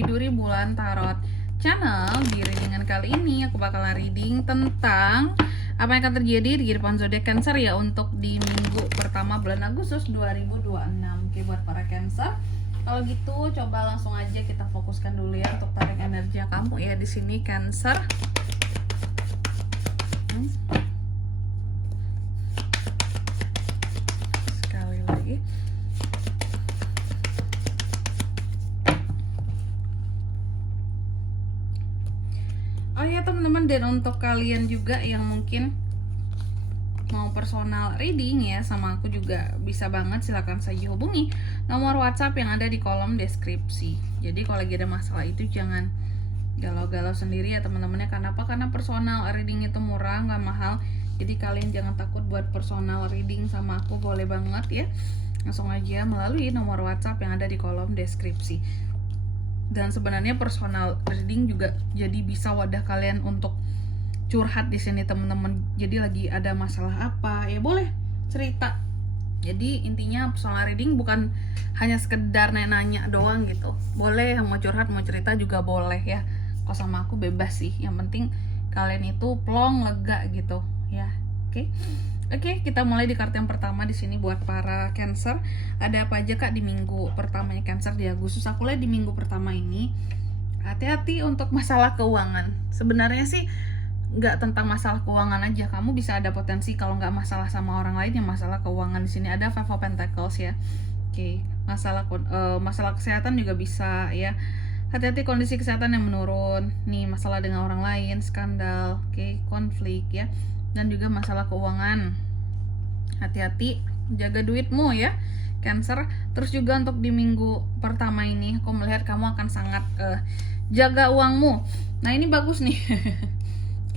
Biduri Bulan Tarot Channel. Di readingan kali ini aku bakalan reading tentang apa yang akan terjadi di kehidupan zodiak Cancer ya untuk di minggu pertama bulan Agustus 2026. Oke, buat para Cancer, kalau gitu coba langsung aja kita fokuskan dulu ya untuk tarik energi kamu ya di sini Cancer. Sekali lagi. Oh ya teman-teman, dan untuk kalian juga yang mungkin mau personal reading ya sama aku juga bisa banget, silahkan saja hubungi nomor WhatsApp yang ada di kolom deskripsi. Jadi kalau lagi ada masalah itu jangan galau-galau sendiri ya teman-temannya. Kenapa? Karena personal reading itu murah, nggak mahal. Jadi kalian jangan takut buat personal reading sama aku, boleh banget ya. Langsung aja melalui nomor WhatsApp yang ada di kolom deskripsi. Dan sebenarnya personal reading juga jadi bisa wadah kalian untuk curhat di sini teman-teman. Jadi lagi ada masalah apa ya boleh cerita. Jadi intinya personal reading bukan hanya sekedar nanya doang gitu. Boleh mau curhat mau cerita juga boleh ya. Kalau sama aku bebas sih. Yang penting kalian itu plong lega gitu ya. Oke, kita mulai di kartu yang pertama di sini buat para Cancer. Ada apa aja Kak di minggu pertamanya Cancer di Agustus? Aku lihat di minggu pertama ini hati-hati untuk masalah keuangan. Sebenarnya sih nggak tentang masalah keuangan aja. Kamu bisa ada potensi kalau nggak masalah sama orang lain, yang masalah keuangan di sini ada Five of Pentacles ya. Oke, masalah kesehatan juga bisa ya. Hati-hati kondisi kesehatan yang menurun. Nih masalah dengan orang lain, skandal, konflik ya. Dan juga masalah keuangan. Hati-hati jaga duitmu ya Cancer. Terus juga untuk di minggu pertama ini aku melihat kamu akan sangat jaga uangmu. Nah ini bagus nih.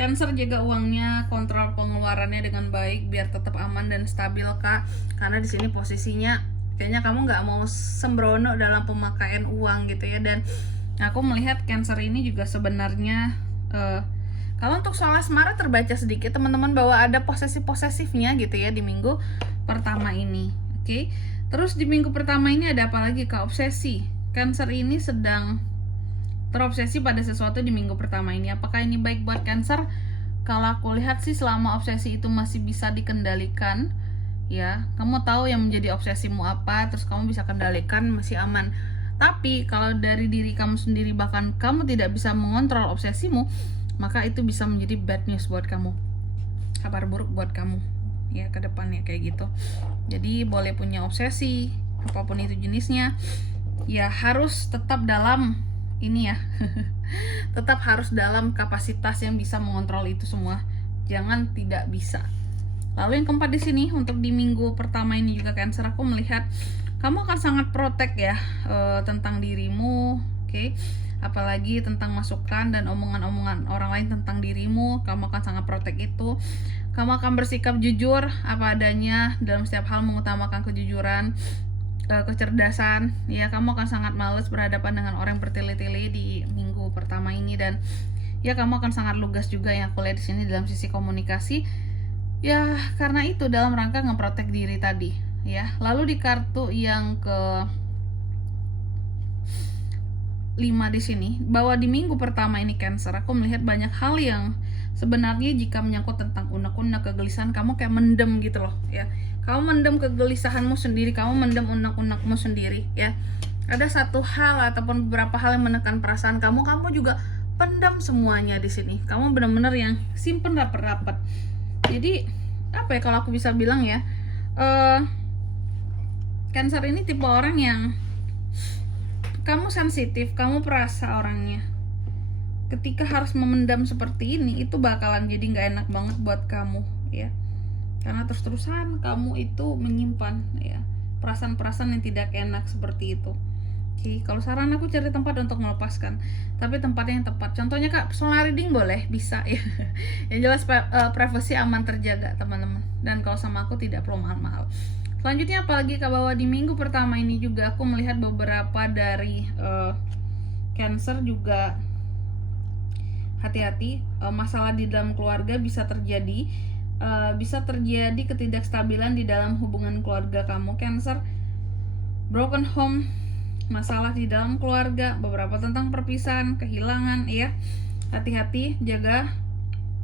Cancer jaga uangnya, kontrol pengeluarannya dengan baik biar tetap aman dan stabil Kak. Karena di sini posisinya kayaknya kamu nggak mau sembrono dalam pemakaian uang gitu ya. Dan aku melihat Cancer ini juga sebenarnya kalau untuk soal asmara terbaca sedikit teman-teman bahwa ada posesifnya gitu ya di minggu pertama ini. Oke. Terus di minggu pertama ini ada apa lagi Kak? Obsesi. Cancer ini sedang terobsesi pada sesuatu di minggu pertama ini. Apakah ini baik buat Cancer? Kalau aku lihat sih selama obsesi itu masih bisa dikendalikan ya. Kamu tahu yang menjadi obsesimu apa, terus kamu bisa kendalikan, masih aman. Tapi kalau dari diri kamu sendiri bahkan kamu tidak bisa mengontrol obsesimu, maka itu bisa menjadi bad news buat kamu, kabar buruk buat kamu ya ke depannya kayak gitu. Jadi boleh punya obsesi apapun itu jenisnya ya, harus tetap dalam ini ya tetap harus dalam kapasitas yang bisa mengontrol itu semua, jangan tidak bisa. Lalu yang keempat di sini untuk di minggu pertama ini juga Cancer, aku melihat kamu akan sangat protect ya tentang dirimu. Apalagi tentang masukan dan omongan-omongan orang lain tentang dirimu, kamu akan sangat protect itu. Kamu akan bersikap jujur apa adanya dalam setiap hal, mengutamakan kejujuran, kecerdasan ya. Kamu akan sangat males berhadapan dengan orang yang bertele-tele di minggu pertama ini. Dan ya kamu akan sangat lugas juga yang aku lihat di sini dalam sisi komunikasi ya, karena itu dalam rangka nge-protect diri tadi ya. Lalu di kartu yang ke 5 di sini, bahwa di minggu pertama ini Cancer, aku melihat banyak hal yang sebenarnya jika menyangkut tentang unek-unek kegelisahan, kamu kayak mendem gitu loh ya. Kamu mendem kegelisahanmu sendiri, kamu mendem unek-unekmu sendiri ya. Ada satu hal ataupun beberapa hal yang menekan perasaan kamu juga pendam semuanya di sini. Kamu benar-benar yang simpen rapat-rapat. Jadi apa ya kalau aku bisa bilang ya, Cancer ini tipe orang yang kamu sensitif, kamu perasa orangnya. Ketika harus memendam seperti ini, itu bakalan jadi nggak enak banget buat kamu ya. Karena terus-terusan kamu itu menyimpan ya perasaan-perasaan yang tidak enak seperti itu. Kalau saran aku cari tempat untuk melepaskan, tapi tempatnya yang tepat. Contohnya Kak, personal reading boleh, bisa ya. Yang jelas privasi aman terjaga teman-teman. Dan kalau sama aku tidak perlu mahal-mahal. Selanjutnya apalagi Kak, bahwa di minggu pertama ini juga aku melihat beberapa dari Cancer juga hati-hati, masalah di dalam keluarga bisa terjadi, ketidakstabilan di dalam hubungan keluarga kamu Cancer. Broken home masalah di dalam keluarga, beberapa tentang perpisahan, kehilangan ya. Hati-hati jaga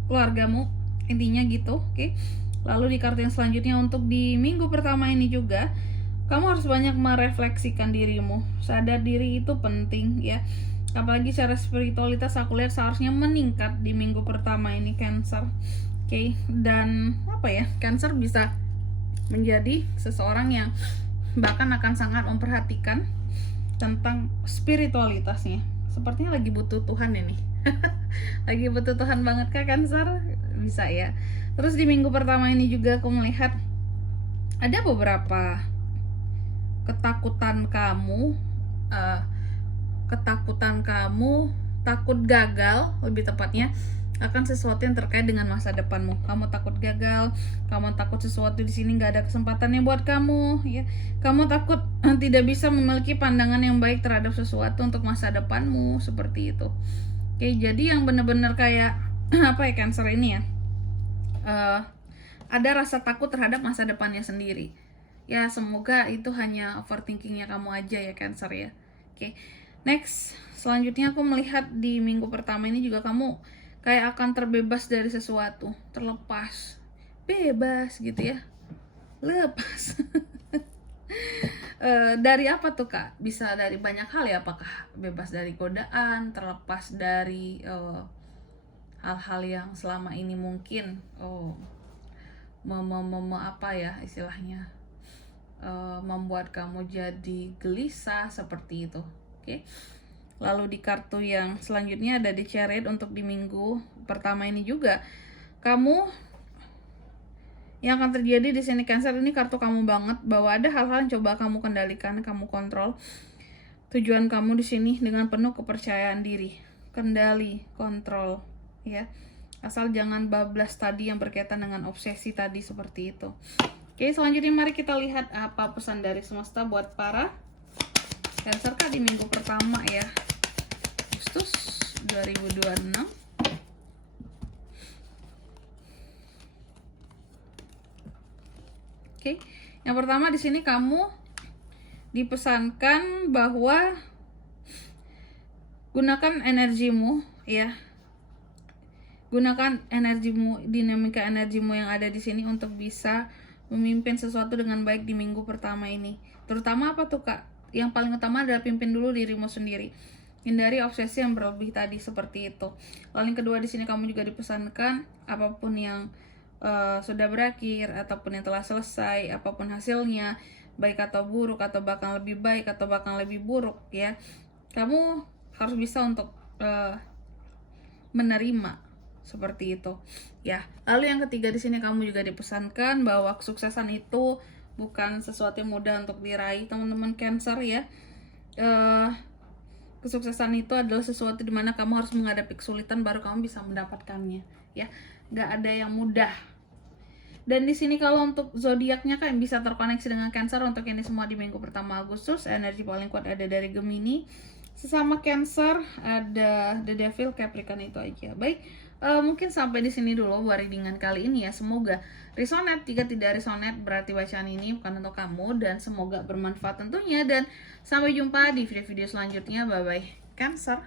keluargamu, intinya gitu, oke. Lalu di kartu yang selanjutnya untuk di minggu pertama ini juga kamu harus banyak merefleksikan dirimu. Sadar diri itu penting ya. Apalagi secara spiritualitas aku lihat seharusnya meningkat di minggu pertama ini Cancer. Oke, dan apa ya? Cancer bisa menjadi seseorang yang bahkan akan sangat memperhatikan tentang spiritualitasnya. Sepertinya lagi butuh Tuhan ini. Lagi butuh Tuhan banget kah Cancer? Bisa ya. Terus di minggu pertama ini juga aku melihat ada beberapa ketakutan kamu, takut gagal lebih tepatnya akan sesuatu yang terkait dengan masa depanmu. Kamu takut gagal, kamu takut sesuatu di sini nggak ada kesempatannya buat kamu, ya. Kamu takut tidak bisa memiliki pandangan yang baik terhadap sesuatu untuk masa depanmu, seperti itu. Oke, jadi yang benar-benar kayak apa ya Cancer ini ya, ada rasa takut terhadap masa depannya sendiri. Ya semoga itu hanya overthinkingnya kamu aja ya Cancer ya. Oke, next selanjutnya aku melihat di minggu pertama ini juga kamu kayak akan terbebas dari sesuatu, terlepas, bebas gitu ya, lepas. Dari apa tuh Kak? Bisa dari banyak hal ya, apakah bebas dari godaan, terlepas dari hal-hal yang selama ini mungkin apa ya istilahnya, membuat kamu jadi gelisah seperti itu. Oke. Lalu di kartu yang selanjutnya ada di Chariot untuk di minggu pertama ini juga kamu yang akan terjadi di sini Cancer, ini kartu kamu banget bahwa ada hal-hal yang coba kamu kendalikan, kamu kontrol. Tujuan kamu di sini dengan penuh kepercayaan diri, kendali, kontrol, ya. Asal jangan bablas tadi yang berkaitan dengan obsesi tadi seperti itu. Oke, selanjutnya mari kita lihat apa pesan dari semesta buat para Cancer Kak di minggu pertama ya, Agustus 2026. Oke, yang pertama di sini kamu dipesankan bahwa gunakan energimu ya. Gunakan energimu, dinamika energimu yang ada di sini untuk bisa memimpin sesuatu dengan baik di minggu pertama ini. Terutama apa tuh Kak? Yang paling utama adalah pimpin dulu dirimu sendiri. Hindari obsesi yang berlebih tadi seperti itu. Lalu yang kedua di sini kamu juga dipesankan apapun yang sudah berakhir ataupun yang telah selesai, apapun hasilnya, baik atau buruk atau bahkan lebih baik atau bahkan lebih buruk ya. Kamu harus bisa untuk menerima seperti itu ya. Lalu yang ketiga di sini kamu juga dipesankan bahwa kesuksesan itu bukan sesuatu yang mudah untuk diraih teman-teman Cancer ya. Kesuksesan itu adalah sesuatu dimana kamu harus menghadapi kesulitan baru kamu bisa mendapatkannya ya. Gak ada yang mudah. Dan di sini kalau untuk zodiaknya kan bisa terkoneksi dengan Cancer. Untuk ini semua di minggu pertama Agustus, energi paling kuat ada dari Gemini. Sesama Cancer ada The Devil, Capricorn, itu aja. Baik, mungkin sampai di sini dulu buat readingan kali ini ya. Semoga resonate. Jika tidak resonate berarti bacaan ini bukan untuk kamu, dan semoga bermanfaat tentunya. Dan sampai jumpa di video-video selanjutnya. Bye bye Cancer.